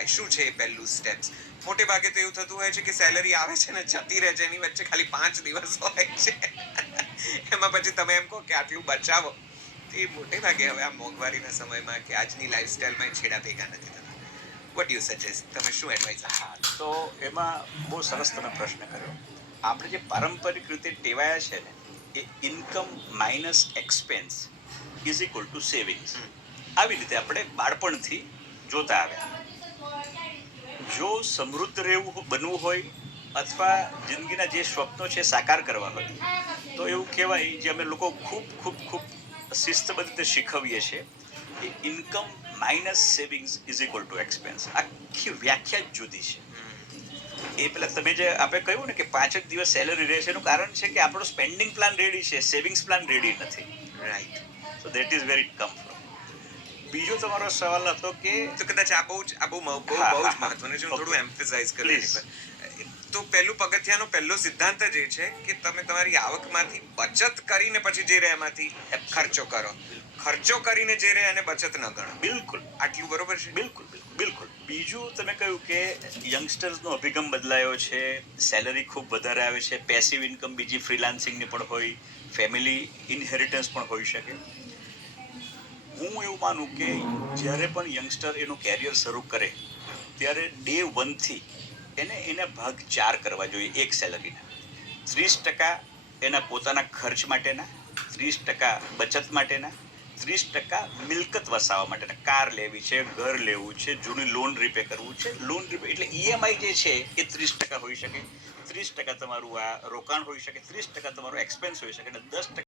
થાય? શું છે એ પહેલું સ્ટેપ્સ? મોટે ભાગે તો એવું થતું હોય છે કે સેલરી આવે છે ને જતી રહે છે, એની વચ્ચે ખાલી 5 દિવસ હોય છે. એમાં પછી તમે એમ કહો કે આટલું બચાવો. તો એ મોટે ભાગે હવે આ મોંઘવારીના સમયમાં કે આજની લાઈફસ્ટાઈલમાં છેડા ભેગા નથી થતા. What you suggest? તમે શું એડવાઇસ આપો? હા, તો એમાં બહુ સરસ તમે પ્રશ્ન કર્યો. આપણે જે પારંપરિક રીતે ટેવાયા છે ને, એ income minus expense is equal to savings. Hmm. આવી રીતે આપણે બાળપણથી જોતા આવ્યા. જો સમૃદ્ધ બનવું હોય અથવા જિંદગીના જે સ્વપ્નો છે સાકાર કરવા હોય, તો એવું કહેવાય, જે અમે લોકો ખૂબ ખૂબ ખૂબ શિસ્તબદ્ધ રીતે શીખવીએ છીએ, એ income minus savings is equal to expense. આખી વ્યાખ્યા જ જુદી છે. એ પેલા તમે જે આપણે કહ્યું ને કે 5 જ દિવસ સેલરી રહે છે, એનું કારણ છે કે આપણો સ્પેન્ડિંગ પ્લાન રેડી છે, સેવિંગ્સ પ્લાન રેડી નથી. Right. So that is very come from. બીજો તમારો સવાલ હતો કે તો કદાચ આ હા, બહુ હા, જ હા. મહત્વનું છે. હું Okay. થોડું એમ્ફેસાઇઝ કરું એની Please. પર. તો પહેલું પગથિયાનો પહેલો સિદ્ધાંત જ એ છે કે તમે તમારી આવકમાંથી બચત કરીને પછી જે રહે એમાંથી ખર્ચો કરો. ખર્ચો કરીને જે રહે એને બચત ન ગણો. બિલકુલ, આટલું બરોબર છે? બિલકુલ, બિલકુલ, બિલકુલ. બીજું તમે કહ્યું કે યંગસ્ટર્સનો અભિગમ બદલાયો છે, સેલરી ખૂબ વધારે આવે છે, પેસિવ ઇન્કમ બીજી ફ્રીલાન્સિંગની પણ હોય, ફેમિલી ઇનહેરિટન્સ પણ હોઈ શકે. હું એવું માનું કે જ્યારે પણ યંગસ્ટર એનું કેરિયર શરૂ કરે, ત્યારે ડે 1 થી એના ભાગ 4 કરવા જોઈએ એક સેલરીના. 30% એના પોતાના ખર્ચ માટેના, 30% બચત માટેના, 30% મિલકત વસાવવા માટેના. કાર લેવી છે, ઘર લેવું છે, જૂની લોન રીપે કરવું છે. લોન રીપે એટલે ઈએમઆઈ જે છે એ 30% હોઈ શકે, 30% તમારું આ રોકાણ હોઈ શકે, 30% તમારો એક્સપેન્સ હોઈ શકે, અને 10%